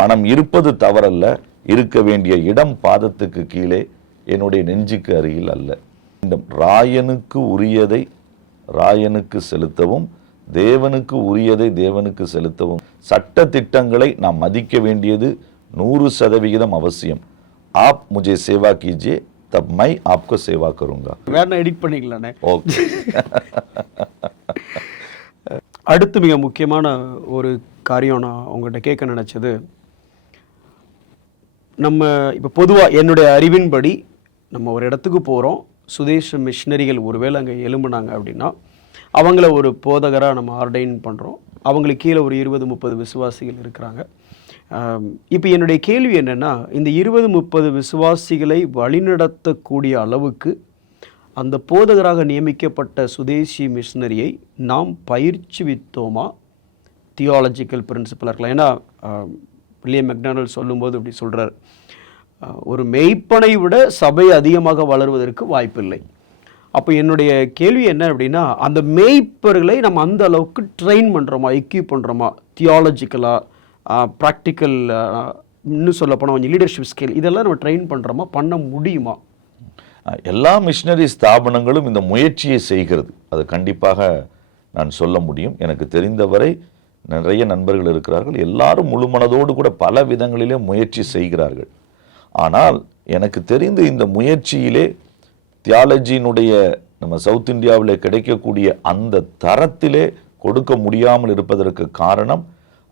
பணம் இருப்பது தவறல்ல, இருக்க வேண்டிய இடம் பாதத்துக்கு கீழே, என்னுடைய நெஞ்சுக்கு அருகில் அல்ல. இந்த ராயனுக்கு உரியதை ராயனுக்கு செலுத்தவும், தேவனுக்கு உரியதை தேவனுக்கு செலுத்தவும் சட்ட திட்டங்களை நாம் மதிக்க வேண்டியது 100% அவசியம். ஆப் முझे சேவா कीजिए तब मैं आपको सेवा करूंगा. வேற எடிட் பண்ணிக்கலானே. ஓகே. அடுத்து மிக முக்கியமான ஒரு காரியம் நான் உங்கள்கிட்ட கேட்க நினச்சது, நம்ம இப்போ பொதுவாக என்னுடைய அறிவின்படி நம்ம ஒரு இடத்துக்கு போகிறோம், சுதேச மிஷினரிகள் ஒருவேளை அங்கே எழும்புனாங்க அப்படின்னா அவங்கள ஒரு போதகராக நம்ம ஆர்டைன் பண்ணுறோம். அவங்களுக்கு கீழே ஒரு 20-30 விசுவாசிகள் இருக்கிறாங்க. இப்போ என்னுடைய கேள்வி என்னென்னா, இந்த 20-30 விசுவாசிகளை வழிநடத்தக்கூடிய அளவுக்கு அந்த போதகராக நியமிக்கப்பட்ட சுதேசி மிஷினரியை நாம் பயிற்சிவித்தோமா? தியாலஜிக்கல் பிரின்சிபலாக இருக்கலாம். ஏன்னா வில்லியம் மெக்டானல்ட் சொல்லும்போது இப்படி சொல்கிறார், ஒரு மெய்ப்பனை விட சபை அதிகமாக வளருவதற்கு வாய்ப்பில்லை. அப்போ என்னுடைய கேள்வி என்ன அப்படின்னா, அந்த மேய்ப்பர்களை நம்ம அந்த அளவுக்கு ட்ரெயின் பண்ணுறோமா, எக்யூப் பண்ணுறோமா? தியாலஜிக்கலாக, ப்ராக்டிக்கல், இன்னும் சொல்ல போனால் கொஞ்சம் லீடர்ஷிப் ஸ்கில், இதெல்லாம் நம்ம ட்ரெயின் பண்ணுறோமா, பண்ண முடியுமா? எல்லா மிஷினரி ஸ்தாபனங்களும் இந்த முயற்சியை செய்கிறது. அது கண்டிப்பாக நான் சொல்ல முடியும். எனக்கு தெரிந்தவரை நிறைய நண்பர்கள் இருக்கிறார்கள், எல்லாரும் முழு மனதோடு கூட பல விதங்களிலே முயற்சி செய்கிறார்கள். ஆனால் எனக்கு தெரிந்து இந்த முயற்சியிலே தியாலஜியினுடைய நம்ம சவுத் இந்தியாவில் கிடைக்கக்கூடிய அந்த தரத்திலே கொடுக்க முடியாமல் இருப்பதற்கு காரணம்,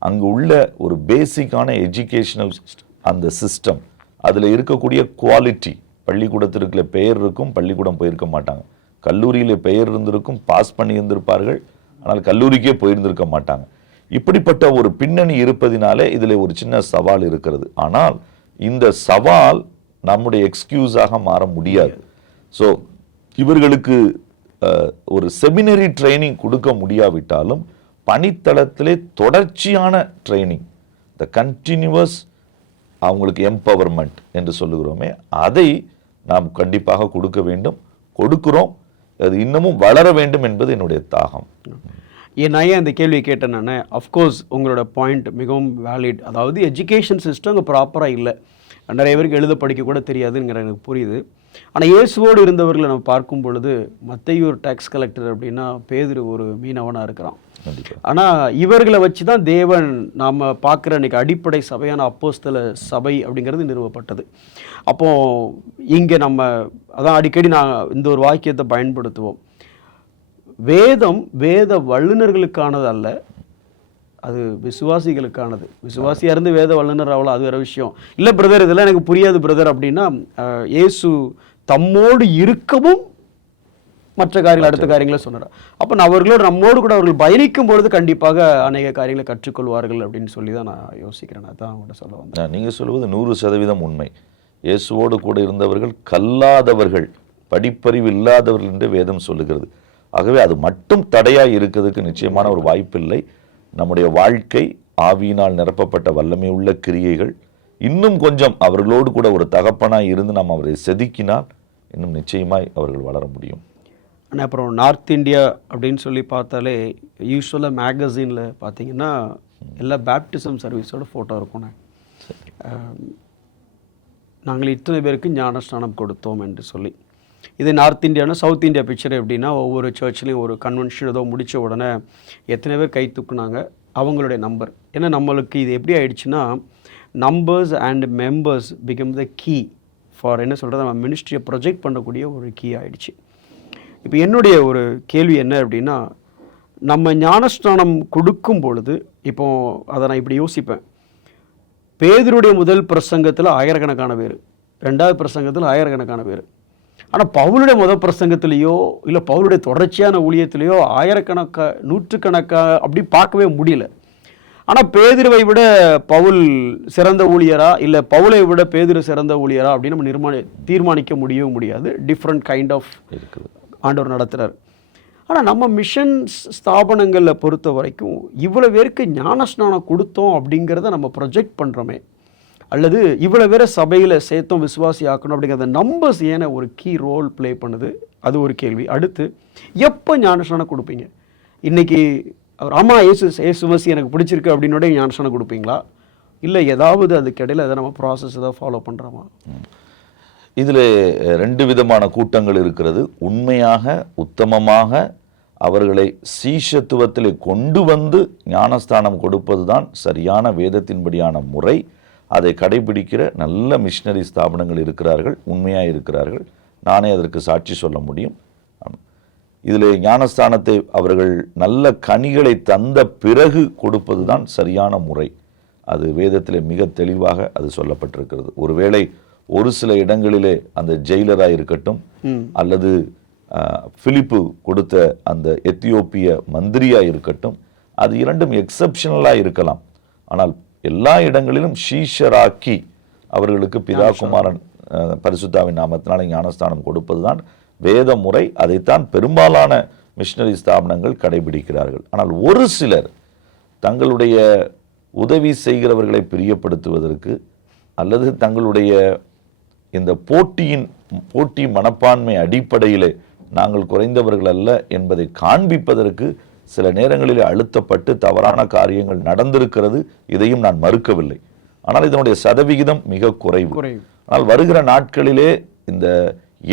அங்கு உள்ள ஒரு பேசிக்கான எஜுகேஷனல் அந்த சிஸ்டம், அதில் இருக்கக்கூடிய குவாலிட்டி. பள்ளிக்கூடத்திற்குள்ள பெயர் இருக்கும், பள்ளிக்கூடம் போயிருக்க மாட்டாங்க. கல்லூரியில் பெயர் இருந்திருக்கும், பாஸ் பண்ணி இருந்திருப்பார்கள், ஆனால் கல்லூரிக்கே போயிருந்திருக்க மாட்டாங்க. இப்படிப்பட்ட ஒரு பின்னணி இருப்பதினாலே இதில் ஒரு சின்ன சவால் இருக்கிறது. ஆனால் இந்த சவால் நம்முடைய எக்ஸ்கியூஸாக மாற முடியாது. ஸோ இவர்களுக்கு ஒரு செமினரி ட்ரைனிங் கொடுக்க முடியாவிட்டாலும் பணித்தளத்திலே தொடர்ச்சியான ட்ரைனிங், த கண்டினியூவஸ், அவங்களுக்கு எம்பவர்மெண்ட் என்று சொல்லுகிறோமே, அதை நாம் கண்டிப்பாக கொடுக்க வேண்டும், கொடுக்கிறோம். அது இன்னமும் வளர வேண்டும் என்பது என்னுடைய தாகம். நான் ஏன் இந்த கேள்வி கேட்டேன், நான் அஃப்கோர்ஸ் உங்களோட பாயிண்ட் மிகவும் வேலிட். அதாவது எஜுகேஷன் சிஸ்டம் அங்கே ப்ராப்பராக இல்லை, நிறைய பேருக்கு எழுத படிக்க கூட தெரியாதுங்கிற எனக்கு புரியுது. ஆனால் இயேசுவோடு இருந்தவர்களை நம்ம பார்க்கும் பொழுது, மத்தேயு ஒரு டேக்ஸ் கலெக்டர் அப்படின்னா பேதுரு ஒரு மீனவனாக இருக்கிறான். ஆனால் இவர்களை வச்சு தான் தேவன் நாம் பார்க்குற இன்றைக்கி அடிப்படை சபையான அப்போஸ்தல சபை அப்படிங்கிறது நிறுவப்பட்டது. அப்போது இங்கே நம்ம அதான் அடிக்கடி நான் இந்த ஒரு வாக்கியத்தை பயன்படுத்துவோம், வேதம் வேத வல்லுநர்களுக்கானது அல்ல, அது விசுவாசிகளுக்கானது. விசுவாசியாக இருந்து வேத வல்லுநர் அவ்வளோ, அது வேறு விஷயம். இல்லை பிரதர் இதெல்லாம் எனக்கு புரியாது பிரதர் அப்படின்னா, இயேசு தம்மோடு இருக்கவும் மற்ற காரியங்கள் அடுத்த காரியங்களை சொன்னார். அப்போ அவர்களோடு நம்மோடு கூட அவர்கள் பயணிக்கும் பொழுது கண்டிப்பாக அநேக காரியங்களை கற்றுக்கொள்வார்கள் அப்படின்னு சொல்லி தான் நான் யோசிக்கிறேன். அதான் அவங்கள்ட்ட சொல்ல வந்தேன். நீங்கள் சொல்வது 100% உண்மை. இயேசுவோடு கூட இருந்தவர்கள் கல்லாதவர்கள், படிப்பறிவு இல்லாதவர்கள் என்று வேதம் சொல்லுகிறது. ஆகவே அது மட்டும் தடையாக இருக்கிறதுக்கு நிச்சயமான ஒரு வாய்ப்பில்லை. நம்முடைய வாழ்க்கை ஆவியினால் நிரப்பப்பட்ட வல்லமை உள்ள கிரியைகள், இன்னும் கொஞ்சம் அவர்களோடு கூட ஒரு தகப்பனாய் இருந்து நாம் அவரை செதுக்கினால் இன்னும் நிச்சயமாய் அவர்கள் வளர முடியும். ஆனால் அப்புறம் நார்த் இந்தியா அப்படின்னு சொல்லி பார்த்தாலே யூஸ்வலாக மேகசினில் பார்த்தீங்கன்னா எல்லா பேப்டிசம் சர்வீஸோட ஃபோட்டோ இருக்கும்ண்ணே. நாங்கள் இத்தனை பேருக்கு ஞானஸ்நானம் கொடுத்தோம் என்று சொல்லி. இது north Indiana south India picture எப்படின்னா, ஒவ்வொரு சர்ச்லேயும் ஒரு கன்வென்ஷன் ஏதோ முடித்த உடனே எத்தனை பேர் கை தூக்குனாங்க, அவங்களுடைய நம்பர். ஏன்னா நம்மளுக்கு இது எப்படி ஆயிடுச்சுன்னா, numbers and members become the key for என்ன சொல்கிறது, நம்ம மினிஸ்ட்ரியை ப்ரொஜெக்ட் பண்ணக்கூடிய ஒரு கீ ஆகிடுச்சு. இப்போ என்னுடைய ஒரு கேள்வி என்ன அப்படின்னா, நம்ம ஞானஸ்நானம் கொடுக்கும் பொழுது இப்போது அதை நான் இப்படி யோசிப்பேன், பேதுருடைய முதல் பிரசங்கத்தில் ஆயிரக்கணக்கான பேர், ரெண்டாவது பிரசங்கத்தில் ஆயிரக்கணக்கான பேர். ஆனால் பவுலுடைய முதல் பிரசங்கத்திலேயோ இல்லை பவுலுடைய தொடர்ச்சியான ஊழியத்திலேயோ ஆயிரக்கணக்காக நூற்றுக்கணக்காக அப்படி பார்க்கவே முடியல. ஆனால் பேதுருவை விட பவுல் சிறந்த ஊழியரா இல்லை பவுலை விட பேதுரு சிறந்த ஊழியரா அப்படின்னு நம்ம தீர்மானிக்க முடியவும் முடியாது. டிஃப்ரெண்ட் கைண்ட் ஆஃப் இருக்குது ஆண்டவர் நடத்துகிறார். ஆனால் நம்ம மிஷன் ஸ்தாபனங்களில் பொறுத்த வரைக்கும் இவ்வளோ பேருக்கு ஞானஸ்நானம் கொடுத்தோம் அப்படிங்கிறத நம்ம ப்ரொஜெக்ட் பண்ணுறோமே, அல்லது இவ்வளோ பேரை சபையில் சேர்த்தோம் விசுவாசி ஆக்கணும் அப்படிங்கிறத நம்பர்ஸ் ஏன்னா ஒரு கீ ரோல் ப்ளே பண்ணுது, அது ஒரு கேள்வி. அடுத்து எப்போ ஞானஸ்நானம் கொடுப்பீங்க? இன்றைக்கி அவர் ஆமாம் இயேசு மசி எனக்கு பிடிச்சிருக்கு அப்படின்னோட ஞானஸ்நானம் கொடுப்பீங்களா? இல்லை ஏதாவது அதுக்கு இடையில எதாவது நம்ம ப்ராசஸ் ஏதாவது ஃபாலோ பண்ணுறோமா? இதில் 2 விதமான கூட்டங்கள் இருக்கிறது. உண்மையாக உத்தமமாக அவர்களை சீஷத்துவத்தில் கொண்டு வந்து ஞானஸ்தானம் கொடுப்பது தான் சரியான வேதத்தின்படியான முறை. அதை கடைபிடிக்கிற நல்ல மிஷனரி ஸ்தாபனங்கள் இருக்கிறார்கள், உண்மையாக இருக்கிறார்கள். நானே அதற்கு சாட்சி சொல்ல முடியும். இதில் ஞானஸ்தானத்தை அவர்கள் நல்ல கனிகளை தந்த பிறகு கொடுப்பது தான் சரியான முறை. அது வேதத்தில் மிக தெளிவாக அது சொல்லப்பட்டிருக்கிறது. ஒருவேளை ஒரு சில இடங்களிலே அந்த ஜெயிலராக இருக்கட்டும், அல்லது பிலிப்பு கொடுத்த அந்த எத்தியோப்பிய மந்திரியாக இருக்கட்டும், அது இரண்டும் எக்ஸப்ஷனலாக இருக்கலாம். ஆனால் எல்லா இடங்களிலும் சீஷராக்கி அவர்களுக்கு பிதா குமாரன் பரிசுத்தாவின் நாமத்தினால ஞானஸ்தானம் கொடுப்பது தான் வேத முறை. அதைத்தான் பெரும்பாலான மிஷனரி ஸ்தாபனங்கள் கடைபிடிக்கிறார்கள். ஆனால் ஒரு சிலர் தங்களுடைய உதவி செய்கிறவர்களை பிரியப்படுத்துவதற்கு அல்லது தங்களுடைய இந்த போட்டி மனப்பான்மை அடிப்படையிலே நாங்கள் குறைந்தவர்கள் அல்ல என்பதை காண்பிப்பதற்கு சில நேரங்களில் அழுத்தப்பட்டு தவறான காரியங்கள் நடந்திருக்கிறது. இதையும் நான் மறுக்கவில்லை. ஆனால் இதனுடைய சதவிகிதம் மிக குறைவு. ஆனால் வருகிற நாட்களிலே இந்த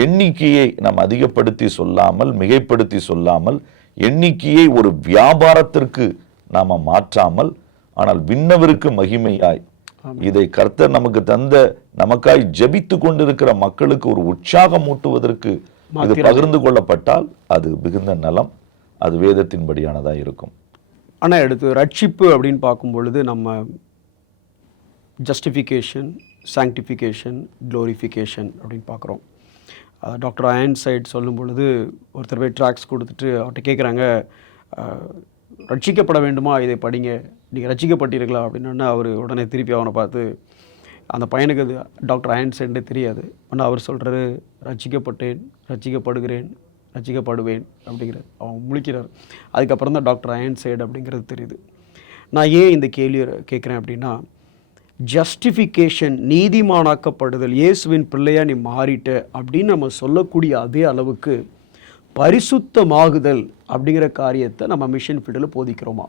எண்ணிக்கையை நாம் அதிகப்படுத்தி சொல்லாமல், மிகைப்படுத்தி சொல்லாமல், எண்ணிக்கையை ஒரு வியாபாரத்திற்கு நாம மாற்றாமல், ஆனால் விண்ணவருக்கு மகிமையாய் இதை கர்த்தர் நமக்கு தந்த நமக்காய் ஜெபித்து கொண்டிருக்கிற மக்களுக்கு ஒரு உற்சாகம் ஊட்டுவதற்கு இது பகிர்ந்து கொள்ளப்பட்டால் அது மிகுந்த நலம். அது வேதத்தின்படியானதாக இருக்கும். ஆனால் எடுத்து ரட்சிப்பு அப்படின்னு பார்க்கும் பொழுது நம்ம ஜஸ்டிஃபிகேஷன், சாங்டிஃபிகேஷன், க்ளோரிஃபிகேஷன் அப்படின்னு பார்க்குறோம். டாக்டர் ஐன்சைட் சொல்லும் பொழுது ஒருத்தர் போய் ட்ராக்ஸ் கொடுத்துட்டு அவர்கிட்ட கேட்குறாங்க, ரட்சிக்கப்பட வேண்டுமா, இதை படிங்க, நீங்கள் ரட்சிக்கப்பட்டீர்களா அப்படின்னா அவர் உடனே திருப்பி அவனை பார்த்து, அந்த பையனுக்கு அது டாக்டர் ஐன்சைட்டே தெரியாது. ஆனால் அவர் சொல்கிறாரு, ரட்சிக்கப்பட்டேன், ரட்சிக்கப்படுகிறேன், ரட்சிக்கப்படுவேன் அப்படிங்கிறார். அவன் முழிக்கிறார். அதுக்கப்புறம் தான் டாக்டர் ஐன்சைட் அப்படிங்கிறது தெரியுது. நான் ஏன் இந்த கேள்வியை கேட்குறேன் அப்படின்னா, ஜஸ்டிஃபிகேஷன், நீதிமானாக்கப்படுதல், இயேசுவின் பிள்ளையா நீ மாறிட்ட அப்படின்னு நம்ம சொல்லக்கூடிய அதே அளவுக்கு பரிசுத்தமாகுதல் அப்படிங்கிற காரியத்தை நம்ம மிஷன் ஃபீல்டில் போதிக்கிறோமா?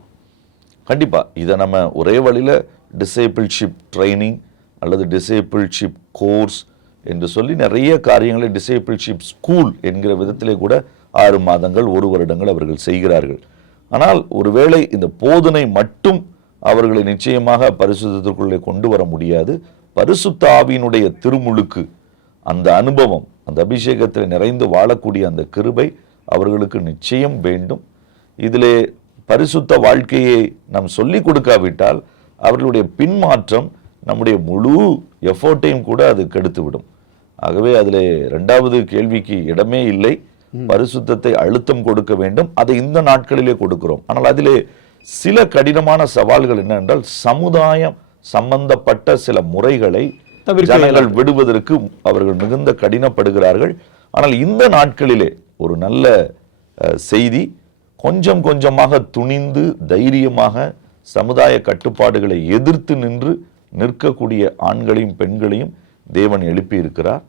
கண்டிப்பாக. இதை நம்ம ஒரே வழியில் டிசேபிள்ஷிப் ட்ரைனிங் அல்லது டிசேபிள்ஷிப் கோர்ஸ் என்று சொல்லி நிறைய காரியங்களை டிசேபிள்ஷிப் ஸ்கூல் என்கிற விதத்திலே கூட 6 மாதங்கள் 1 வருடங்கள் அவர்கள் செய்கிறார்கள். ஆனால் ஒருவேளை இந்த போதனை மட்டும் அவர்களை நிச்சயமாக பரிசுத்தத்திற்குள்ளே கொண்டு வர முடியாது. பரிசுத்த ஆவியினுடைய திருமுழுக்கு, அந்த அனுபவம், அந்த அபிஷேகத்தில் நிறைந்து வாழக்கூடிய அந்த கிருபை அவர்களுக்கு நிச்சயம் வேண்டும். இதிலே பரிசுத்த வாழ்க்கையை நாம் சொல்லிக் கொடுக்காவிட்டால் அவர்களுடைய பின்மாற்றம் நம்முடைய முழு எஃபோர்ட்டையும் கூட அது கெடுத்துவிடும். ஆகவே அதில் 2வது கேள்விக்கு இடமே இல்லை. பரிசுத்தத்தை அழுத்தம் கொடுக்க வேண்டும். அதை இந்த நாட்களிலே கொடுக்கிறோம். ஆனால் அதிலே சில கடினமான சவால்கள் என்னவென்றால், சமுதாயம் சம்பந்தப்பட்ட சில முறைகளை ஜனங்கள் விடுவதற்கு அவர்கள் மிகுந்த கடினப்படுகிறார்கள். ஆனால் இந்த நாட்களிலே ஒரு நல்ல செய்தி, கொஞ்சம் கொஞ்சமாக துணிந்து தைரியமாக சமுதாய கட்டுப்பாடுகளை எதிர்த்து நிற்கக்கூடிய ஆண்களையும் பெண்களையும் தேவன் எழுப்பி இருக்கிறார்.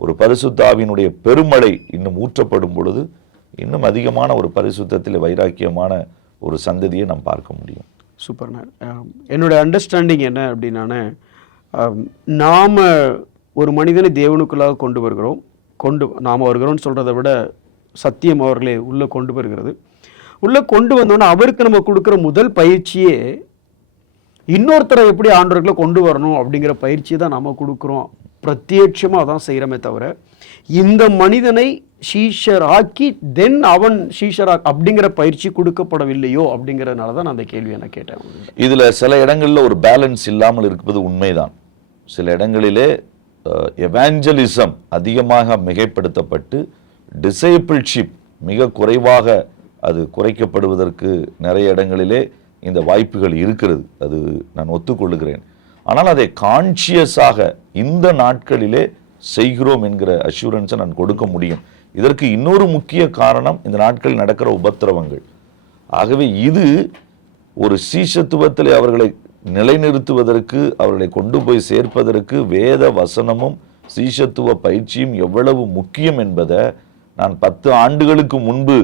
ஒரு பரிசுத்த ஆவியினுடைய பெருமழை இன்னும் ஊற்றப்படும் பொழுது இன்னும் அதிகமான ஒரு பரிசுத்தத்தில் வைராக்கியமான ஒரு சந்ததியை நாம் பார்க்க முடியும். சூப்பர். என்னுடைய அண்டர்ஸ்டாண்டிங் என்ன அப்படின்னா, நாம் ஒரு மனிதனை தேவனுக்குள்ளாக கொண்டு வருகிறோம். நாம் வருகிறோம்னு சொல்கிறத விட சத்தியம் அவர்களை உள்ளே கொண்டு வருகிறது. உள்ளே கொண்டு வந்தோன்னா அவருக்கு நம்ம கொடுக்குற முதல் பயிற்சியே இன்னொருத்தரை எப்படி ஆண்டவர்களை கொண்டு வரணும் அப்படிங்கிற பயிற்சியை தான் நம்ம கொடுக்குறோம். பிரத்யட்சமாக தான் செய்கிறோமே தவிர, இந்த மனிதனை ஷீஷர் ஆக்கி தென் அவன் ஷீஷரா அப்படிங்கிற பயிற்சி கொடுக்கப்படவில்லையோ அப்படிங்கிறதுனால தான் நான் அந்த கேள்வி என்ன கேட்டேன். இதில் சில இடங்களில் ஒரு பேலன்ஸ் இல்லாமல் இருப்பது உண்மைதான். சில இடங்களிலே எவாஞ்சலிசம் அதிகமாக மிகைப்படுத்தப்பட்டு டிசேபிள்ஷிப் மிக குறைவாக அது குறைக்கப்படுவதற்கு நிறைய இடங்களிலே இந்த வாய்ப்புகள் இருக்கிறது. அது நான் ஒத்துக்கொள்கிறேன். ஆனால் அதை கான்ஷியஸாக இந்த நாட்களிலே செய்கிறோம் என்கிற அஷூரன்ஸை நான் கொடுக்க முடியும். இதற்கு இன்னொரு முக்கிய காரணம் இந்த நாட்களில் நடக்கிற உபத்திரவங்கள். ஆகவே இது ஒரு சீஷத்துவத்தில் அவர்களை நிலைநிறுத்துவதற்கு, அவர்களை கொண்டு போய் சேர்ப்பதற்கு வேத வசனமும் சீஷத்துவ பயிற்சியும் எவ்வளவு முக்கியம் என்பதை நான் 10 ஆண்டுகளுக்கு முன்பு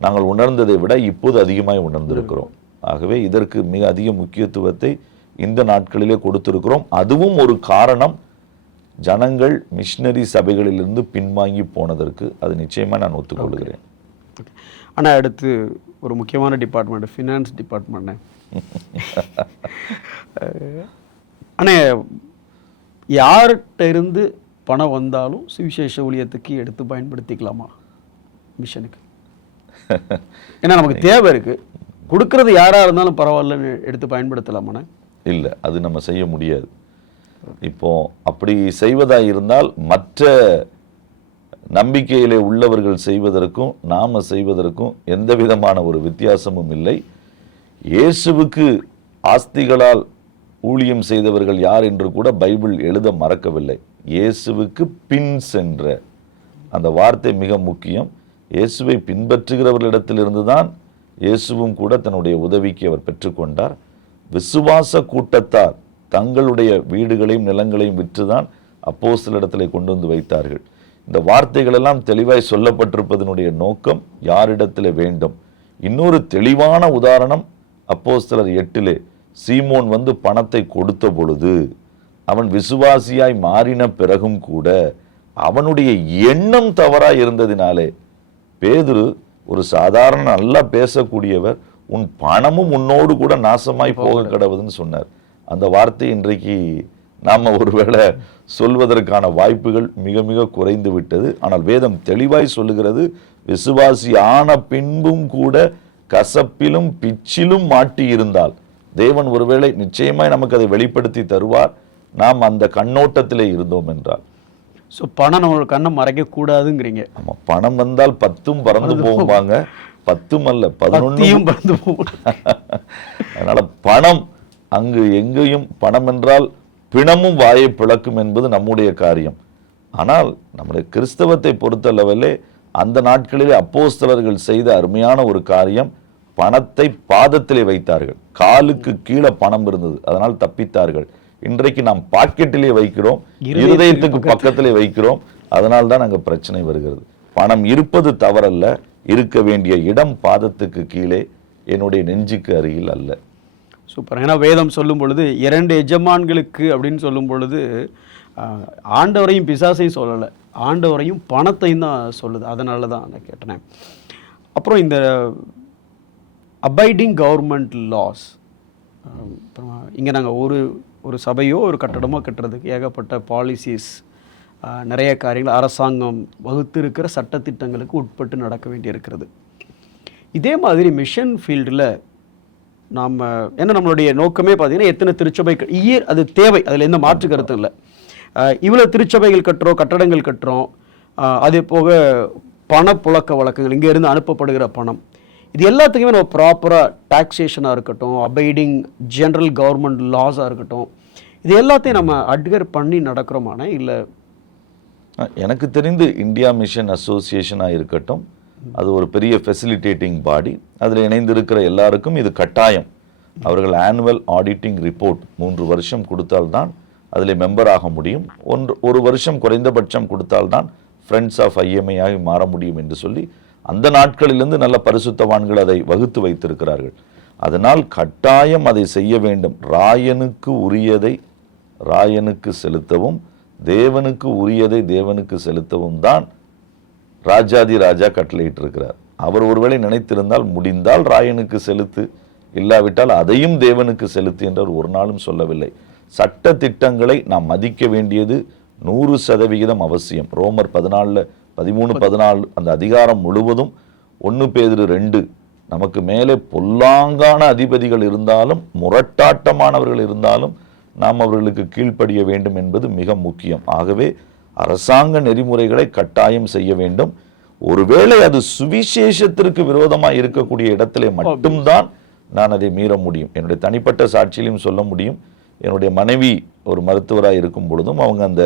நாங்கள் உணர்ந்ததை விட இப்போது அதிகமாய் உணர்ந்திருக்கிறோம். ஆகவே இதற்கு மிக அதிக முக்கியத்துவத்தை இந்த நாட்களிலே கொடுத்திருக்கிறோம். அதுவும் ஒரு காரணம், ஜனங்கள் மிஷினரி சபைகளிலிருந்து பின்வாங்கி போனதற்கு. அது நிச்சயமா நான் ஒத்துக்கொள்கிறேன். ஆனால் அடுத்து ஒரு முக்கியமான டிபார்ட்மெண்ட், ஃபினான்ஸ் டிபார்ட்மெண்ட். ஆனால் யார்கிட்ட இருந்து பணம் வந்தாலும் சுவிசேஷ ஊழியத்துக்கு எடுத்து பயன்படுத்திக்கலாமா மிஷனுக்கு? ஏன்னா நமக்கு தேவை இருக்கு, கொடுக்கறது யாராக இருந்தாலும் பரவாயில்லன்னு எடுத்து பயன்படுத்தலாமாண்ணே? இல்லை, அது நம்ம செய்ய முடியாது. இப்போ அப்படி செய்வதாக இருந்தால் மற்ற நம்பிக்கையிலே உள்ளவர்கள் செய்வதற்கும் நாம செய்வதற்கும் எந்த விதமான ஒரு வித்தியாசமும் இல்லை. இயேசுவுக்கு ஆஸ்திகளால் ஊழியம் செய்தவர்கள் யார் என்று கூட பைபிள் எழுத மறக்கவில்லை. இயேசுவுக்கு பின் சென்ற அந்த வார்த்தை மிக முக்கியம். இயேசுவை பின்பற்றுகிறவர்களிடத்திலிருந்து தான் இயேசுவும் கூட தன்னுடைய உதவிக்கு அவர் பெற்றுக்கொண்டார். விசுவாச கூட்டத்தார் தங்களுடைய வீடுகளையும் நிலங்களையும் விற்றுதான் அப்போஸ்தலரிடத்திலே கொண்டு வந்து வைத்தார்கள். இந்த வார்த்தைகள் எல்லாம் தெளிவாய் சொல்லப்பட்டிருப்பதனுடைய நோக்கம் யாரிடத்திலே வேண்டும். இன்னொரு தெளிவான உதாரணம் அப்போஸ்தலர் 8 சீமோன் வந்து பணத்தை கொடுத்த பொழுது அவன் விசுவாசியாய் மாறின பிறகும் கூட அவனுடைய எண்ணம் தவறாய் இருந்ததினாலே, பேதுரு ஒரு சாதாரண நல்லா பேசக்கூடியவர், உன் பணமும் உன்னோடு கூட நாசமாய் போக கடவுதுன்னு சொன்னார். அந்த வார்த்தை இன்றைக்கு நாம ஒருவேளை சொல்வதற்கான வாய்ப்புகள் மிக மிக குறைந்து விட்டது. ஆனால் வேதம் தெளிவாய் சொல்லுகிறது, விசுவாசி ஆன பின்பும் கூட கசப்பிலும் பிச்சிலும் மாட்டி இருந்தால் தேவன் ஒருவேளை நிச்சயமாய் நமக்கு அதை வெளிப்படுத்தி தருவார், நாம் அந்த கண்ணோட்டத்திலே இருந்தோம் என்றால். ஸோ பணம் நம்மளோட கண்ணை மறைக்கக்கூடாதுங்கிறீங்க. ஆமாம், பணம் வந்தால் 10 பறந்து போவாங்க, 10 அல்ல 11 பறந்து போகும். அதனால பணம் அங்கு எங்கேயும், பணம் என்றால் பிணமும் வாயை பிளக்கும் என்பது நம்முடைய காரியம். ஆனால் நம்முடைய கிறிஸ்தவத்தை பொறுத்தளவிலே அந்த நாட்களிலே அப்போஸ்தலர்கள் செய்த அருமையான ஒரு காரியம், பணத்தை பாதத்திலே வைத்தார்கள். காலுக்கு கீழே பணம் இருந்தது, அதனால் தப்பித்தார்கள். இன்றைக்கு நாம் பாக்கெட்டிலே வைக்கிறோம், இருதயத்துக்கு பக்கத்திலே வைக்கிறோம், அதனால் தான் அங்கே பிரச்சனை வருகிறது. பணம் இருப்பது தவறல்ல, இருக்க வேண்டிய இடம் பாதத்துக்கு கீழே, என்னுடைய நெஞ்சுக்கு அருகில் அல்ல. சூப்பர். ஏன்னா வேதம் சொல்லும் பொழுது 2 எஜமான்களுக்கு அப்படின்னு சொல்லும் பொழுது ஆண்டவரையும் பிசாசையும் சொல்லலை, ஆண்டவரையும் பணத்தையும் தான் சொல்லுது. அதனால தான் நான் கேட்டேன். அப்புறம் இந்த அபைடிங் கவர்மெண்ட் லாஸ், இங்கே நாங்கள் ஒரு சபையோ ஒரு கட்டடமோ கட்டுறதுக்கு ஏகப்பட்ட பாலிசிஸ், நிறைய காரியங்கள் அரசாங்கம் வகுத்து இருக்கிற சட்டத்திட்டங்களுக்கு உட்பட்டு நடக்க வேண்டியிருக்கிறது. இதே மாதிரி மிஷன் ஃபீல்டில் நாம் ஏன்னா நம்மளுடைய நோக்கமே பார்த்தீங்கன்னா எத்தனை திருச்சபை அது தேவை, அதில் எந்த மாற்று கருத்தும் இல்லை. இவ்வளோ திருச்சபைகள் கட்டுறோம், கட்டடங்கள் கட்டுறோம், அதே போக பணப்புழக்க வழக்கங்கள், இங்கேருந்து அனுப்பப்படுகிற பணம், இது எல்லாத்துக்குமே நம்ம ப்ராப்பராக டாக்ஸேஷனாக இருக்கட்டும், அபைடிங் ஜென்ரல் கவர்மெண்ட் லாஸாக இருக்கட்டும், இது எல்லாத்தையும் நம்ம அட்கர் பண்ணி நடக்கிறோமானே இல்லை? எனக்கு தெரிந்து இந்தியா மிஷன் அசோசியேஷனாக இருக்கட்டும், அது ஒரு பெரிய ஃபெசிலிட்டேட்டிங் பாடி. அதில் இணைந்திருக்கிற எல்லாருக்கும் இது கட்டாயம். அவர்கள் ஆனுவல் ஆடிட்டிங் ரிப்போர்ட் 3 வருஷம் கொடுத்தால்தான் அதில் மெம்பர் ஆக முடியும். ஒரு வருஷம் குறைந்தபட்சம் கொடுத்தால்தான் ஃப்ரெண்ட்ஸ் ஆஃப் ஐஎம்ஐ ஆகி மாற முடியும் என்று சொல்லி அந்த நாட்களிலிருந்து நல்ல பரிசுத்தவான்கள் அதை வகுத்து வைத்திருக்கிறார்கள். அதனால் கட்டாயம் அதை செய்ய வேண்டும். ராயனுக்கு உரியதை ராயனுக்கு செலுத்தவும், தேவனுக்கு உரியதை தேவனுக்கு செலுத்தவும் தான் ராஜாதி ராஜா கட்டளையிட்டு இருக்கிறார். அவர் ஒருவேளை நினைத்திருந்தால் முடிந்தால் ராயனுக்கு செலுத்து, இல்லாவிட்டால் அதையும் தேவனுக்கு செலுத்து என்று ஒரு நாளும் சொல்லவில்லை. சட்ட திட்டங்களை நாம் மதிக்க வேண்டியது 100% அவசியம். ரோமர் 13-14 அந்த அதிகாரம் முழுவதும் 1 பேதுரு 2 நமக்கு மேலே பொல்லாங்கான அதிபதிகள் இருந்தாலும் முரட்டாட்டமானவர்கள் இருந்தாலும் நாம் அவர்களுக்கு கீழ்ப்படிய வேண்டும் என்பது மிக முக்கியம். ஆகவே அரசாங்க நெறிமுறைகளை கட்டாயம் செய்ய வேண்டும். ஒருவேளை அது சுவிசேஷத்திற்கு விரோதமாக இருக்கக்கூடிய இடத்திலே மட்டும்தான் நான் அதை மீற முடியும். என்னுடைய தனிப்பட்ட சாட்சியிலும் சொல்ல முடியும். என்னுடைய மனைவி ஒரு மருத்துவராக இருக்கும் பொழுதும் அவங்க அந்த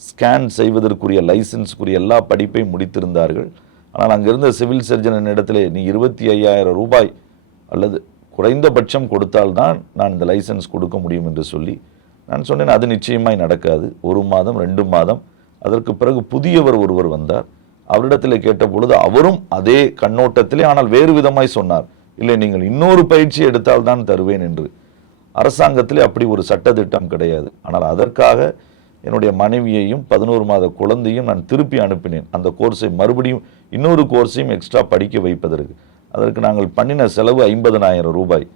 ஸ்கேன் செய்வதற்குரிய லைசன்ஸுக்குரிய எல்லா படிப்பையும் முடித்திருந்தார்கள். ஆனால் அங்கிருந்த சிவில் சர்ஜன் இடத்திலே நீ 25,000 ரூபாய் அல்லது குறைந்தபட்சம் கொடுத்தால்தான் நான் இந்த லைசன்ஸ் கொடுக்க முடியும் என்று சொல்லி நான் சொன்னேன், அது நிச்சயமாய் நடக்காது. 1 மாதம் 2 மாதம் அதற்கு பிறகு புதியவர் ஒருவர் வந்தார். அவரிடத்தில் கேட்ட பொழுது அவரும் அதே கண்ணோட்டத்திலே ஆனால் வேறு விதமாய் சொன்னார், இல்லை நீங்கள் இன்னொரு பயிற்சி எடுத்தால் தான் தருவேன் என்று. அரசாங்கத்திலே அப்படி ஒரு சட்டத்திட்டம் கிடையாது. ஆனால் அதற்காக என்னுடைய மனைவியையும் 11 மாத குழந்தையும் நான் திருப்பி அனுப்பினேன். அந்த கோர்ஸை மறுபடியும் இன்னொரு கோர்ஸையும் எக்ஸ்ட்ரா படிக்க வைப்பதற்கு. அதற்கு நாங்கள் பண்ணின செலவு 50,000 ரூபாய்.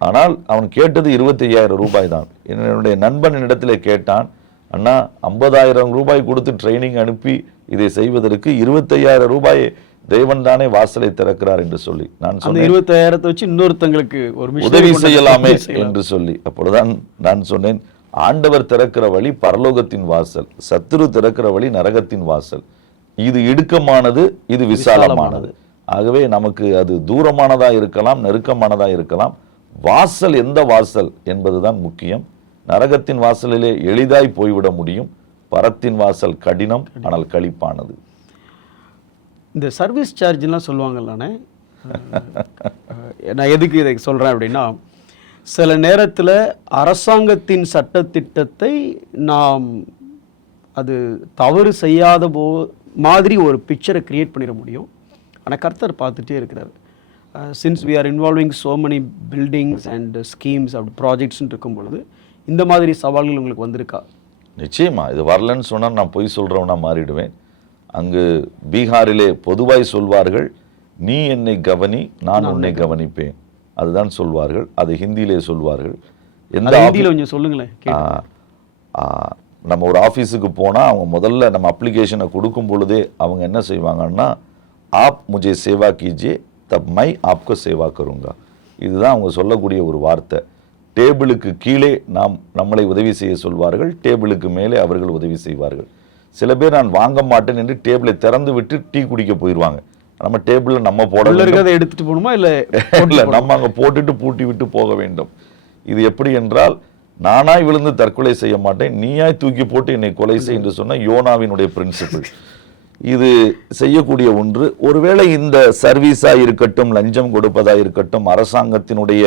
ஆனால் அவன் கேட்டது 25,000 ரூபாய் தான். என்னுடைய நண்பன் இடத்திலே கேட்டான், அண்ணா 50,000 ரூபாய் கொடுத்து ட்ரைனிங் அனுப்பி இதை செய்வதற்கு 25,000 ரூபாய் தேவன் தானே வாசலை திறக்கிறார் என்று சொல்லி நான் சொன்னேன், 25,000 வச்சு இன்னொருத்தங்களுக்கு ஒரு உதவி செய்யலாமே என்று சொல்லி. அப்பொழுதுதான் நான் சொன்னேன், ஆண்டவர் திறக்கிற வழி பரலோகத்தின் வாசல், சத்துரு திறக்கிற வழி நரகத்தின் வாசல். இது இடுக்கமானது, இது விசாலமானது. ஆகவே நமக்கு அது தூரமானதா இருக்கலாம், நெருக்கமானதா இருக்கலாம். வாசல் எந்த வாசல் என்பதுதான் முக்கியம். நரகத்தின் வாசலிலே எளிதாய் போய்விட முடியும், பரத்தின் வாசல் கடினம் ஆனால் களிப்பானது. இந்த சர்வீஸ் சார்ஜ்லாம் சொல்லுவாங்கல்லானே, நான் எதுக்கு இதை சொல்கிறேன் அப்படின்னா, சில நேரத்தில் அரசாங்கத்தின் சட்டத்திட்டத்தை நாம் அது தவறு செய்யாத மாதிரி ஒரு பிக்சரை கிரியேட் பண்ணிட முடியும். ஆனால் கர்த்தர் பார்த்துட்டே இருக்கிறார். Since we are involving so many buildings and schemes அப்படி ப்ராஜெக்ட்ஸ்ன்னு இருக்கும் பொழுது இந்த மாதிரி சவால்கள் உங்களுக்கு வந்திருக்கா? நிச்சயமா. இது வரலன்னு சொன்னால் நான் பொய் சொல்கிறவனா மாறிடுவேன். அங்கு பீகாரிலே பொதுவாய் சொல்வார்கள், நீ என்னை கவனி, நான் உன்னை கவனிப்பேன். அதுதான் சொல்வார்கள். அது ஹிந்தியிலே சொல்வார்கள். எந்த ஹிந்தியில் கொஞ்சம் சொல்லுங்களேன். நம்ம ஒரு ஆஃபீஸுக்கு போனால் அவங்க முதல்ல நம்ம அப்ளிகேஷனை கொடுக்கும் பொழுதே அவங்க என்ன செய்வாங்கன்னா, ஆப் முஜே சேவா கீஜியே தப் மை ஆப்கோ சேவா கருங்கா. இதுதான் அவங்க சொல்லக்கூடிய ஒரு வார்த்தை. டேபிளுக்கு கீழே நம்மளை உதவி செய்ய சொல்வார்கள், டேபிளுக்கு மேலே அவர்கள் உதவி செய்வார்கள். சில பேர் நான் வாங்க மாட்டேன் என்று டேபிளை திறந்து விட்டு டீ குடிக்க போயிடுவாங்க. நம்ம டேபிளில் நம்ம போட எடுத்துட்டு போகணுமா இல்லை நம்ம அங்கே போட்டுட்டு பூட்டி விட்டு போக வேண்டும். இது எப்படி என்றால், நானாய் விழுந்து தற்கொலை செய்ய மாட்டேன், நீயாய் தூக்கி போட்டு என்னை கொலை செய் என்று சொன்ன யோனாவினுடைய பிரின்சிபிள். இது செய்யக்கூடிய ஒன்று. ஒருவேளை இந்த சர்வீஸா இருக்கட்டும், லஞ்சம் கொடுப்பதா இருக்கட்டும், அரசாங்கத்தினுடைய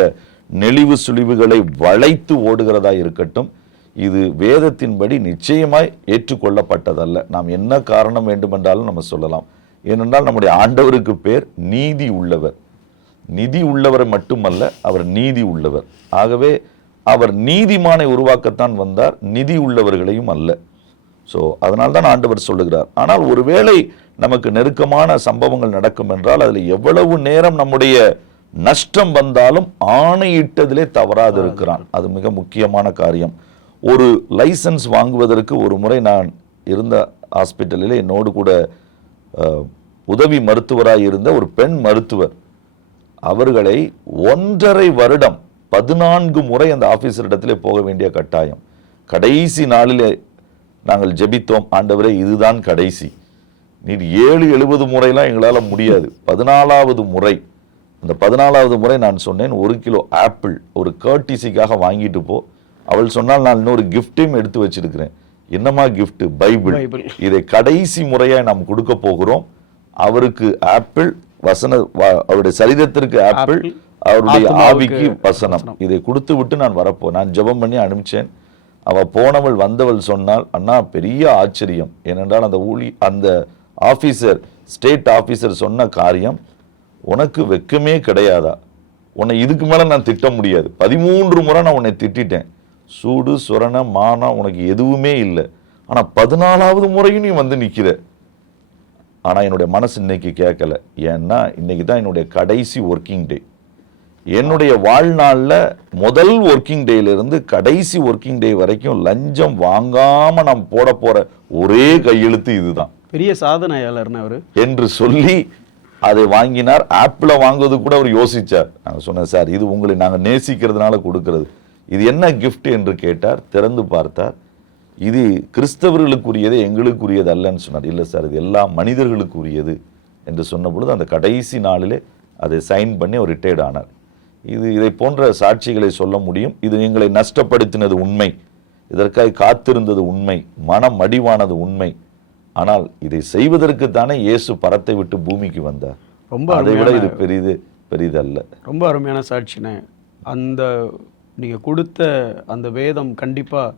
நெளிவு சுழிவுகளை வளைத்து ஓடுகிறதா இருக்கட்டும், இது வேதத்தின்படி நிச்சயமாய் ஏற்றுக்கொள்ளப்பட்டதல்ல. நாம் என்ன காரணம் வேண்டுமென்றாலும் நம்ம சொல்லலாம். ஏனென்றால் நம்முடைய ஆண்டவருக்கு பேர் நீதி உள்ளவர். நிதி உள்ளவர் மட்டுமல்ல, அவர் நீதி உள்ளவர். ஆகவே அவர் நீதிமானை உருவாக்கத்தான் வந்தார், நிதி உள்ளவர்களையும் அல்ல. ஸோ அதனால்தான் ஆண்டவர் சொல்லுகிறார். ஆனால் ஒருவேளை நமக்கு நெருக்கமான சம்பவங்கள் நடக்கும் என்றால் அதில் எவ்வளவு நேரம் நம்முடைய நஷ்டம் வந்தாலும் ஆணையிட்டதிலே தவறாது இருக்கிறான். அது மிக முக்கியமான காரியம். ஒரு லைசன்ஸ் வாங்குவதற்கு ஒரு முறை நான் இருந்த ஹாஸ்பிட்டலில் என்னோடு கூட உதவி மருத்துவராக இருந்த ஒரு பெண் மருத்துவர், அவர்களை 1.5 வருடம் 14 முறை அந்த ஆபீசரிடத்திலே போக வேண்டிய கட்டாயம். கடைசி நாளிலே நாங்கள் ஜெபித்தோம், ஆண்டவரே இதுதான் கடைசி, நீர் 7-70 முறைலாம் எங்களால் முடியாது, 14வது முறை. அந்த 14வது முறை நான் சொன்னேன், 1 கிலோ ஆப்பிள் ஒரு கர்டிசிக்காக வாங்கிட்டு போ. அவள் சொன்னால், நான் இன்னொரு கிஃப்டையும் எடுத்து வச்சிருக்கிறேன். என்னமா கிஃப்ட்? பைபிள். இதை கடைசி முறையாக நாம் கொடுக்க போகிறோம். அவருக்கு ஆப்பிள் அவருடைய சரீரத்திற்கு ஆப்பிள், அவருடைய ஆவிக்கு வசனம். இதை கொடுத்து விட்டு நான் நான் ஜெபம் பண்ணி அனுப்பிச்சேன். அவள் போனவள் வந்தவள் சொன்னால், அண்ணா பெரிய ஆச்சரியம். ஏனென்றால் அந்த ஆபீசர், ஸ்டேட் ஆபீசர் சொன்ன காரியம், உனக்கு வெக்கமே கிடையாதா? உன்னை இதுக்கு மேல நான் திட்ட முடியாது. 13 முறை நான் உன்னை திட்டேன். சூடு சொரண மானம் உனக்கு எதுவுமே இல்லை. ஆனா 14வது முறையும் நீ வந்து நிக்கிற. ஆனா என்னுடைய மனசு இன்னைக்கு கேட்கல. ஏன்னா இன்னைக்கு தான் என்னுடைய கடைசி ஒர்க்கிங் டே. என்னுடைய வாழ்நாளில் முதல் ஒர்க்கிங் டேயிலிருந்து கடைசி ஒர்க்கிங் டே வரைக்கும் லஞ்சம் வாங்காம நாம் போட போற ஒரே கையெழுத்து இதுதான். பெரிய சாதனையாளர்னு அவரு என்று சொல்லி அதை வாங்கினார். ஆப்பிளை வாங்குவது கூட அவர் யோசிச்சார். நாங்கள் சொன்னேன், சார் இது உங்களை நாங்கள் நேசிக்கிறதுனால கொடுக்கிறது, இது என்ன கிஃப்ட் என்று கேட்டார். திறந்து பார்த்தார், இது கிறிஸ்தவர்களுக்குரியது, எங்களுக்குரியது அல்லன்னு சொன்னார். இல்லை சார், இது எல்லா மனிதர்களுக்குரியது என்று சொன்ன பொழுது அந்த கடைசி நாளிலே அதை சைன் பண்ணி அவர் ரிட்டையர்ட் ஆனார். இதை போன்ற சாட்சிகளை சொல்ல முடியும். இது எங்களை நஷ்டப்படுத்தினது உண்மை, இதற்காக காத்திருந்தது உண்மை, மனம் மடிவானது உண்மை. ஆனால் இதை செய்வதற்கு தானே இயேசு பரத்தை விட்டு பூமிக்கு வந்தார். ரொம்ப அதை விட இது பெரிதல்ல. ரொம்ப அருமையான சாட்சினே. அந்த நீங்கள் கொடுத்த அந்த வேதம் கண்டிப்பாக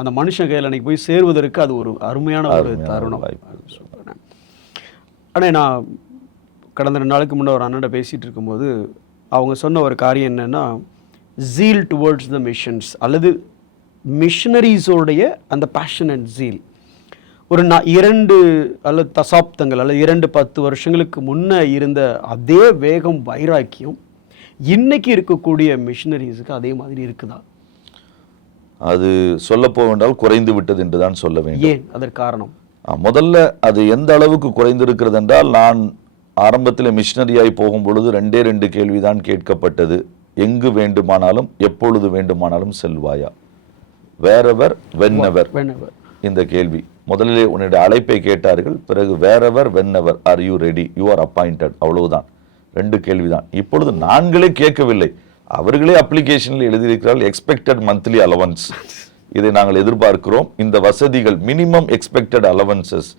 அந்த மனுஷன் கையில் அன்றைக்கி போய் சேருவதற்கு அது ஒரு அருமையான ஒரு தருணம். ஆனால் நான் கடந்த 2 நாளுக்கு முன்னே ஒரு அண்ணன் பேசிகிட்டு இருக்கும்போது அவங்க சொன்ன ஒரு காரியம் என்னென்னா, ஜீல் டுவர்ட்ஸ் த மிஷன்ஸ் அல்லது மிஷனரிஸோடைய அந்த பேஷன் அண்ட் ஜீல் ஒரு 2 அல்லது தசாப்தங்கள் அல்லது 10 வருஷங்களுக்கு முன்னே இருந்த அதே வேகம் வைராக்கியம் இன்னைக்கு இருக்கக்கூடிய மிஷனரிஸுக்கு அதே மாதிரி இருக்குதா? அது சொல்ல போவென்றால் குறைந்து விட்டது என்று தான் சொல்ல வேண்டும். ஏன் அதற்கு காரணம்? முதல்ல அது எந்த அளவுக்கு குறைந்திருக்கிறது என்றால், நான் ஆரம்பத்தில் மிஷனரியாய் போகும் பொழுது 2 கேள்விதான் கேட்கப்பட்டது. எங்கு வேண்டுமானாலும் எப்பொழுது வேண்டுமானாலும் செல்வாயா? வேறெவர் வென்னெவர் இந்த கேள்வி. முதலிலே உன்னுடைய அழைப்பை கேட்டார்கள், பிறகு வேறெவர் whenever are you ready, you are appointed, அவ்வளவுதான். 2 கேள்விதான். இப்பொழுது நாங்களே கேட்கவில்லை, அவர்களே அப்ளிகேஷனில் எழுதியிருக்கிறார்கள் எக்ஸ்பெக்டட் மந்த்லி அலவன்ஸ், இதை நாங்கள் எதிர்பார்க்கிறோம், இந்த வசதிகள் மினிமம் எக்ஸ்பெக்டட் அலவன்சஸ்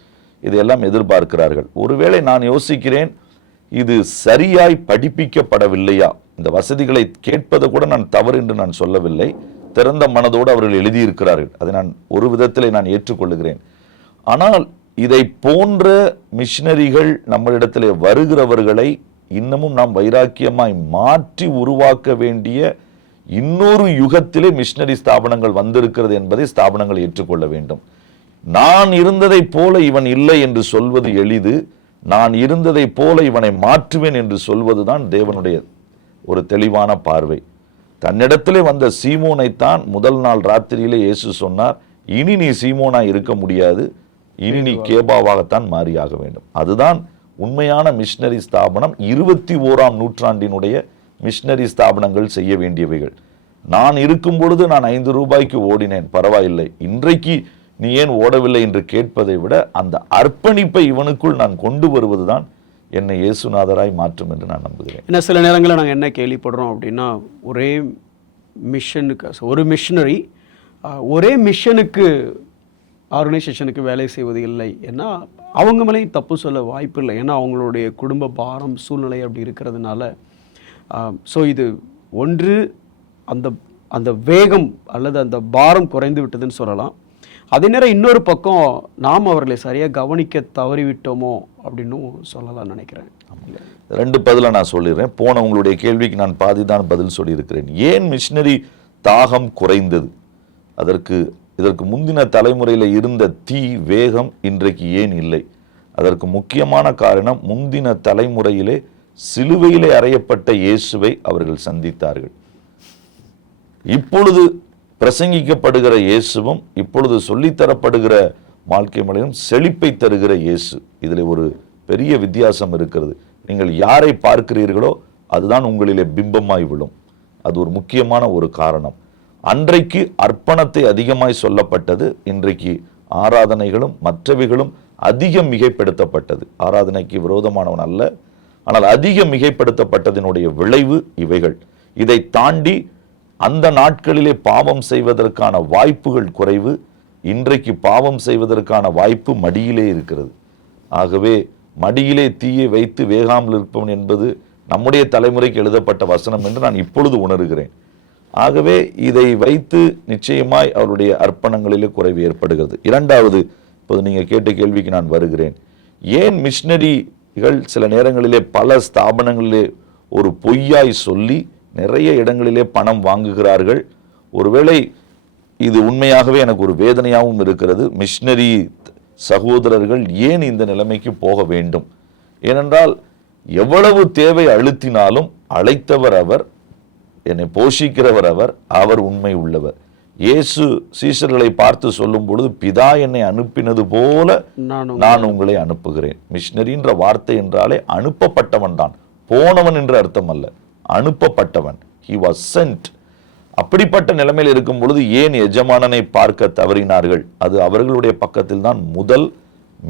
இதையெல்லாம் எதிர்பார்க்கிறார்கள். ஒருவேளை நான் யோசிக்கிறேன், இது சரியாய் படிப்பிக்கப்படவில்லையா? இந்த வசதிகளை கேட்பதை கூட நான் தவறு என்று நான் சொல்லவில்லை, திறந்த மனதோடு அவர்கள் எழுதியிருக்கிறார்கள், அதை நான் ஒரு விதத்தில் நான் ஏற்றுக்கொள்ளுகிறேன். ஆனால் இதை போன்ற மிஷனரிகள் நம்மளிடத்திலே வருகிறவர்களை இன்னமும் நாம் வைராக்கியமாய் மாற்றி உருவாக்க வேண்டிய இன்னொரு யுகத்திலே மிஷனரி ஸ்தாபனங்கள் வந்திருக்கிறது என்பதை ஸ்தாபனங்கள் ஏற்றுக்கொள்ள வேண்டும். நான் இருந்ததை போல இவன் இல்லை என்று சொல்வது எளிது, நான் இருந்ததை போல இவனை மாற்றுவேன் என்று சொல்வதுதான் தேவனுடைய ஒரு தெளிவான பார்வை. தன்னிடத்திலே வந்த சீமோனைத்தான் முதல் நாள் ராத்திரியிலே இயேசு சொன்னார், இனி நீ சீமோனா இருக்க முடியாது, இனி நீ கேபாவாகத்தான் மாறியாக வேண்டும். அதுதான் உண்மையான மிஷனரி ஸ்தாபனம். 21ஆம் நூற்றாண்டினுடைய மிஷனரி ஸ்தாபனங்கள் செய்ய வேண்டியவைகள். நான் இருக்கும் பொழுது நான் 5 ரூபாய்க்கு ஓடினேன், பரவாயில்லை, இன்றைக்கு நீ ஏன் ஓடவில்லை என்று கேட்பதை விட அந்த அர்ப்பணிப்பை இவனுக்குள் நான் கொண்டு வருவதுதான் என்னை இயேசுநாதராய் மாற்றும் என்று நான் நம்புகிறேன். ஏன்னா சில நேரங்களில் நாங்கள் என்ன கேள்விப்படுறோம் அப்படின்னா, ஒரே மிஷனுக்கு ஒரு மிஷனரி ஒரே மிஷனுக்கு ஆர்கனைசேஷனுக்கு வேலை செய்வது இல்லை. ஏன்னா அவங்க மேலேயும் தப்பு சொல்ல வாய்ப்பு இல்லை, ஏன்னா அவங்களுடைய குடும்ப பாரம் சூழ்நிலை அப்படி இருக்கிறதுனால. ஸோ இது ஒன்று அந்த அந்த வேகம் அல்லது அந்த பாரம் குறைந்து விட்டதுன்னு சொல்லலாம். அதே நேரம் இன்னொரு பக்கம் நாம் அவர்களை சரியாக கவனிக்க தவறிவிட்டோமோ அப்படின்னும் சொல்லலாம் நினைக்கிறேன். 2 பதிலை நான் சொல்லிடுறேன். போன உங்களுடைய கேள்விக்கு நான் பாதிதான் பதில் சொல்லியிருக்கிறேன். ஏன் மிஷனரி தாகம் குறைந்தது? இதற்கு முந்தின தலைமுறையில் இருந்த தீ வேகம் இன்றைக்கு ஏன் இல்லை? அதற்கு முக்கியமான காரணம், முந்தின தலைமுறையிலே சிலுவையிலே அறையப்பட்ட இயேசுவை அவர்கள் சந்தித்தார்கள். இப்பொழுது பிரசங்கிக்கப்படுகிற இயேசுவும் இப்பொழுது சொல்லித்தரப்படுகிற வாழ்க்கை முறையும் செழிப்பை தருகிற இயேசு. இதில் ஒரு பெரிய வித்தியாசம் இருக்கிறது. நீங்கள் யாரை பார்க்கிறீர்களோ அதுதான் உங்களிலே பிம்பமாய் விழும். அது ஒரு முக்கியமான ஒரு காரணம். அன்றைக்கு அர்ப்பணத்தை அதிகமாய் சொல்லப்பட்டது, இன்றைக்கு ஆராதனைகளும் மற்றவைகளும் அதிகம் மிகைப்படுத்தப்பட்டது. ஆராதனைக்கு விரோதமானவன் அல்ல, ஆனால் அதிக மிகைப்படுத்தப்பட்டதனுடைய விளைவு இவைகள். இதை தாண்டி அந்த நாட்களிலே பாவம் செய்வதற்கான வாய்ப்புகள் குறைவு. இன்றைக்கு பாவம் செய்வதற்கான வாய்ப்பு மடியிலே இருக்கிறது. ஆகவே மடியிலே தீயை வைத்து வேகாமல் இருப்பவன் என்பது நம்முடைய தலைமுறைக்கு எழுதப்பட்ட வசனம் என்று நான் இப்பொழுது உணர்கிறேன். ஆகவே இதை வைத்து நிச்சயமாய் அவருடைய அர்ப்பணங்களிலே குறைவு ஏற்படுகிறது. 2வது, இப்போது நீங்கள் கேட்ட கேள்விக்கு நான் வருகிறேன். ஏன் மிஷனரிகள் சில நேரங்களிலே பல ஸ்தாபனங்களிலே ஒரு பொய்யாய் சொல்லி நிறைய இடங்களிலே பணம் வாங்குகிறார்கள்? ஒருவேளை இது உண்மையாகவே எனக்கு ஒரு வேதனையாகவும் இருக்கிறது. மிஷனரி சகோதரர்கள் ஏன் இந்த நிலைமைக்கு போக வேண்டும்? ஏனென்றால் எவ்வளவு தேவை அழுத்தினாலும் அழைத்தவர் அவர், என்னை போஷிக்கிறவர் அவர் உண்மை உள்ளவர். இயேசு சீஷர்களை பார்த்து சொல்லும் பொழுது, பிதா என்னை அனுப்பினது போல நான் உங்களை அனுப்புகிறேன். மிஷனரின்ற வார்த்தை என்றாலே அனுப்பப்பட்டவன் தான், போனவன் என்று அர்த்தம் அல்ல, அனுப்பப்பட்டவன். he was sent. அப்படிப்பட்ட நிலைமையில் இருக்கும் பொழுது ஏன் எஜமானனை பார்க்க தவறினார்கள்? அது அவர்களுடைய பக்கத்தில் தான் முதல்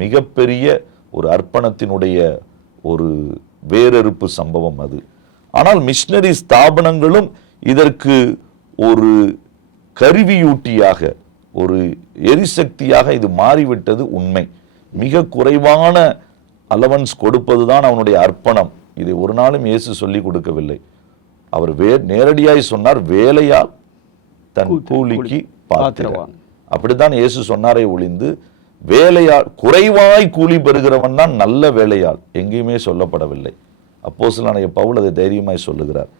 மிகப்பெரிய ஒரு அர்ப்பணத்தினுடைய ஒரு வேறறுப்பு சம்பவம் அது. ஆனால் மிஷனரி ஸ்தாபனங்களும் இதற்கு ஒரு கருவியூட்டியாக, ஒரு எரிசக்தியாக இது மாறிவிட்டது உண்மை. மிக குறைவான அலவன்ஸ் கொடுப்பதுதான் அவனுடைய அர்ப்பணம். இதை ஒரு நாளும் இயேசு சொல்லிக் கொடுக்கவில்லை. அவர் நேரடியாய் சொன்னார், வேலையால் தன் கூலிக்கு பாத்திரவான். அப்படித்தான் இயேசு சொன்னாரே ஒழிந்து, வேலையால் குறைவாய் கூலி பெறுகிறவன் தான் நல்ல வேலையால் எங்கேயுமே சொல்லப்படவில்லை. அப்போஸ்தலனாகிய பவுல் அதை தைரியமாய் சொல்லுகிறார்.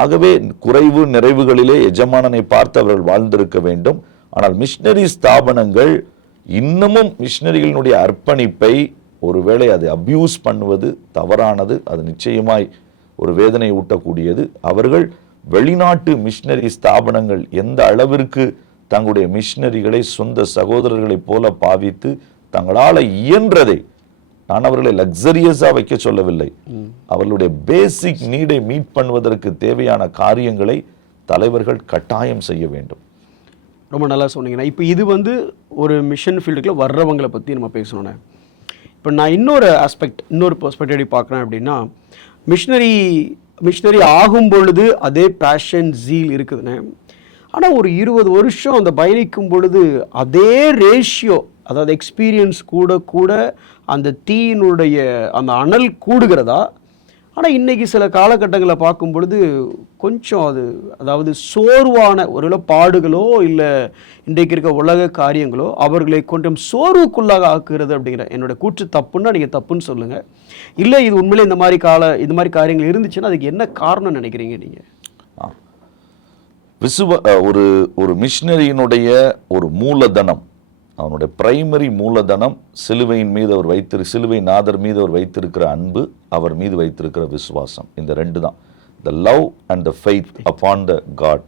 ஆகவே குறைவு நிறைவுகளிலே எஜமானனை பார்த்து அவர்கள் வாழ்ந்திருக்க வேண்டும். ஆனால் மிஷினரி ஸ்தாபனங்கள் இன்னமும் மிஷினரிகளினுடைய அர்ப்பணிப்பை ஒருவேளை அது அபியூஸ் பண்ணுவது தவறானது. அது நிச்சயமாய் ஒரு வேதனை ஊட்டக்கூடியது. அவர்கள் வெளிநாட்டு மிஷினரி ஸ்தாபனங்கள் எந்த அளவிற்கு தங்களுடைய மிஷினரிகளை சொந்த சகோதரர்களைப் போல பாவித்து தங்களால் இயன்றதை, நான் அவர்களை லக்ஸரியஸா வைக்க சொல்லவில்லை, அவர்களுடைய பேசிக் நீடை மீட் பண்ணுவதற்கு தேவையான காரியங்களை தலைவர்கள் கட்டாயம் செய்ய வேண்டும். ரொம்ப நல்லா சொன்னீங்கன்னா, இப்போ இது ஒரு மிஷன் ஃபீல்டுக்குள்ள வர்றவங்களை பற்றி நம்ம பேசணுண்ணே. இப்போ நான் இன்னொரு ஆஸ்பெக்ட், இன்னொரு பெர்ஸ்பெக்டிவ் பார்க்குறேன் அப்படின்னா, மிஷினரி ஆகும் பொழுது அதே பேஷன் ஜீல் இருக்குதுண்ணே. ஆனால் ஒரு 20 வருஷம் அந்த பயணிக்கும் பொழுது அதே ரேஷியோ, அதாவது எக்ஸ்பீரியன்ஸ் கூட கூட அந்த தீயினுடைய அந்த அனல் கூடுகிறதா? ஆனால் இன்றைக்கி சில காலகட்டங்களை பார்க்கும் பொழுது கொஞ்சம் அதாவது சோர்வான ஒரு பாடுகளோ இல்லை இன்றைக்கு இருக்க உலக காரியங்களோ அவர்களை கொஞ்சம் சோர்வுக்குள்ளாக ஆக்குகிறது அப்படிங்கிற என்னோட கூற்று தப்புன்னா நீங்கள் தப்புன்னு சொல்லுங்கள். இல்லை இது உண்மையிலே இந்த மாதிரி காரியங்கள் இருந்துச்சுன்னா அதுக்கு என்ன காரணம் நினைக்கிறீங்க நீங்கள்? ஒரு மிஷினரியினுடைய ஒரு மூலதனம், அவனுடைய பிரைமரி மூலதனம் சிலுவையின் மீது சிலுவை நாதர் மீது அவர் வைத்திருக்கிற அன்பு, அவர் மீது வைத்திருக்கிற விசுவாசம். இந்த ரெண்டு தான், the love and the faith upon the God.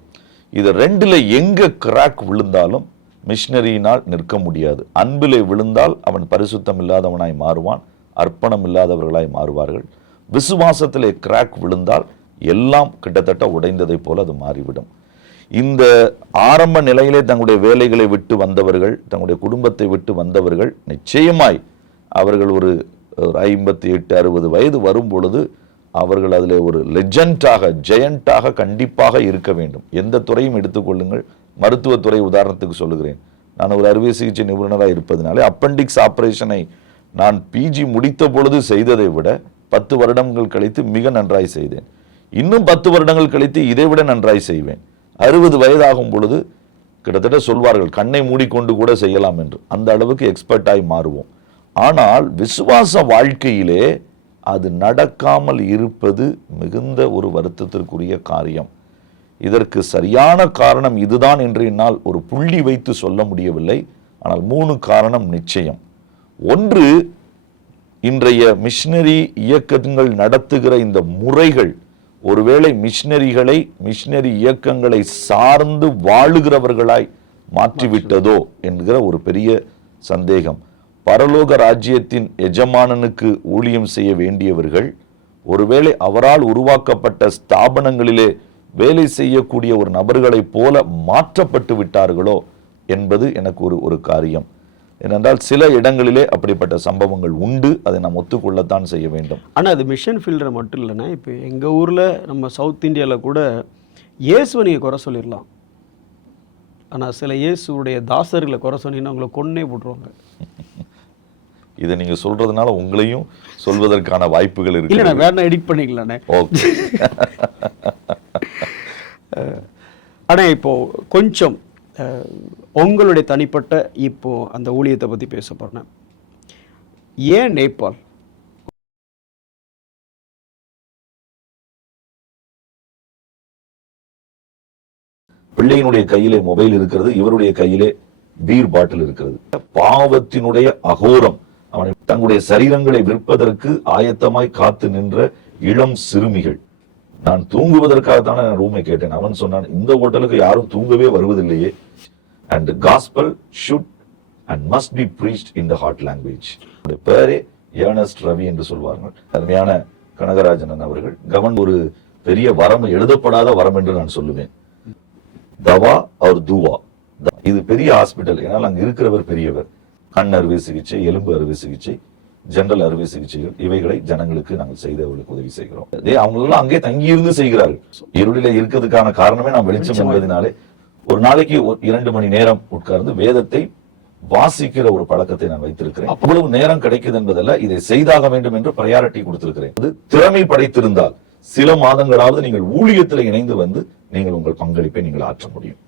இது ரெண்டுல எங்க கிராக் விழுந்தாலும் மிஷினரியினால் நிற்க முடியாது. அன்பிலே விழுந்தால் அவன் பரிசுத்தம் இல்லாதவனாய் மாறுவான், அர்ப்பணம் இல்லாதவர்களாய் மாறுவார்கள். விசுவாசத்திலே கிராக் விழுந்தால் எல்லாம் கிட்டத்தட்ட உடைந்ததை போல அது மாறிவிடும். இந்த ஆரம்ப நிலையிலே தங்களுடைய வேலைகளை விட்டு வந்தவர்கள், தங்களுடைய குடும்பத்தை விட்டு வந்தவர்கள் நிச்சயமாய் அவர்கள் ஒரு 58-60 வயது வரும் பொழுது அவர்கள் அதில் ஒரு லெஜண்டாக, ஜெயண்டாக கண்டிப்பாக இருக்க வேண்டும். எந்த துறையும் எடுத்துக்கொள்ளுங்கள், மருத்துவத்துறை உதாரணத்துக்கு சொல்லுகிறேன். நான் ஒரு அறுவை சிகிச்சை நிபுணராக இருப்பதனாலே அப்பெண்டிக்ஸ் ஆபரேஷனை நான் பிஜி முடித்த பொழுது செய்ததை விட 10 வருடங்கள் கழித்து மிக நன்றாய் செய்தேன். இன்னும் 10 வருடங்கள் கழித்து இதை விட நன்றாய் செய்வேன். 60 வயதாகும் பொழுது கிட்டத்தட்ட சொல்வார்கள் கண்ணை மூடிக்கொண்டு கூட செய்யலாம் என்று. அந்த அளவுக்கு எக்ஸ்பர்ட்டாய் மாறுவோம். ஆனால் விசுவாச வாழ்க்கையிலே அது நடக்காமல் இருப்பது மிகுந்த ஒரு வருத்தத்திற்குரிய காரியம். இதற்கு சரியான காரணம் இதுதான் என்று என்னால் ஒரு புள்ளி வைத்து சொல்ல முடியவில்லை. ஆனால் 3 காரணம் நிச்சயம். ஒன்று, இன்றைய மிஷினரி இயக்கங்கள் நடத்துகிற இந்த முறைகள் ஒருவேளை மிஷினரி இயக்கங்களை சார்ந்து வாழுகிறவர்களாய் மாற்றிவிட்டதோ என்கிற ஒரு பெரிய சந்தேகம். பரலோக ராஜ்யத்தின் எஜமானனுக்கு ஊழியம் செய்ய வேண்டியவர்கள் ஒருவேளை அவரால் உருவாக்கப்பட்ட ஸ்தாபனங்களிலே வேலை செய்யக்கூடிய ஒரு நபர்களைப் போல மாற்றப்பட்டு விட்டார்களோ என்பது எனக்கு ஒரு காரியம். ஏனென்றால் சில இடங்களிலே அப்படிப்பட்ட சம்பவங்கள் உண்டு, அதை நாம் ஒத்துக்கொள்ளத்தான் செய்ய வேண்டும். ஆனால் அது மிஷன் ஃபீல்டில் மட்டும் இல்லைன்னா, இப்போ எங்கள் ஊரில் நம்ம சவுத் இந்தியாவில் கூட இயேசுவை நீங்கள் குறை சொல்லிடலாம். ஆனால் சில இயேசுடைய தாசர்களை குறை சொன்னீங்கன்னா அவங்களை கொன்னே போட்டுருவாங்க. இதை நீங்கள் சொல்கிறதுனால உங்களையும் சொல்வதற்கான வாய்ப்புகள் இருக்கு. இல்லை, நான் வேணா எடிட் பண்ணிக்கலானே. ஓகே. ஆனால் இப்போது கொஞ்சம் உங்களுடைய தனிப்பட்ட இப்போ அந்த ஊழியத்தை பற்றி பேச போறேன். ஏன் நேபாள்? பிள்ளையினுடைய கையிலே மொபைல் இருக்கிறது, இவருடைய கையிலே பீர் பாட்டில் இருக்கிறது. பாவத்தினுடைய அகோரம். அவனை தங்களுடைய சரீரங்களை விற்பதற்கு ஆயத்தமாய் காத்து நின்ற இளம் சிறுமிகள். நான் தூங்குவதற்காகத்தான ரூமை கேட்டேன். அவன் சொன்னான், இந்த ஹோட்டலுக்கு யாரும் தூங்கவே வருவதில்லையே. And the gospel should and must be preached in the hot language. பேரே ஏர்னஸ்ட் ரவி என்று சொல்வார்கள். அருமையான கனகராஜன் அவர்கள் ஒரு பெரிய வரம், எழுதப்படாத வரம் என்று நான் சொல்லுவேன். தவா அவர் தூவா. இது பெரிய ஹாஸ்பிட்டல். ஏன்னால் அங்கு இருக்கிறவர் பெரியவர். கண் அறுவை சிகிச்சை, எலும்பு அறுவை சிகிச்சை, ஜெனரல் அறுவை சிகிச்சைகள், இவைகளை ஜனங்களுக்கு நாங்கள் செய்தவர்களுக்கு உதவி செய்கிறோம். அவங்க எல்லாம் அங்கே தங்கியிருந்து செய்கிறார்கள். இருளிலே இருக்கிறதுக்கான காரணமே நாம் வெளிச்சம் என்பதனாலே ஒரு நாளைக்கு 2 மணி நேரம் உட்கார்ந்து வேதத்தை வாசிக்கிற ஒரு பழக்கத்தை நான் வைத்திருக்கிறேன். அவ்வளவு நேரம் கிடைக்குது என்பதல்ல, இதை செய்தாக வேண்டும் என்று பிரையாரிட்டி கொடுத்திருக்கிறேன். திறமை படைத்திருந்தால் சில மாதங்களாவது நீங்கள் ஊழியத்தில் இணைந்து வந்து நீங்கள் உங்கள் பங்களிப்பை நீங்கள் ஆற்ற முடியும்.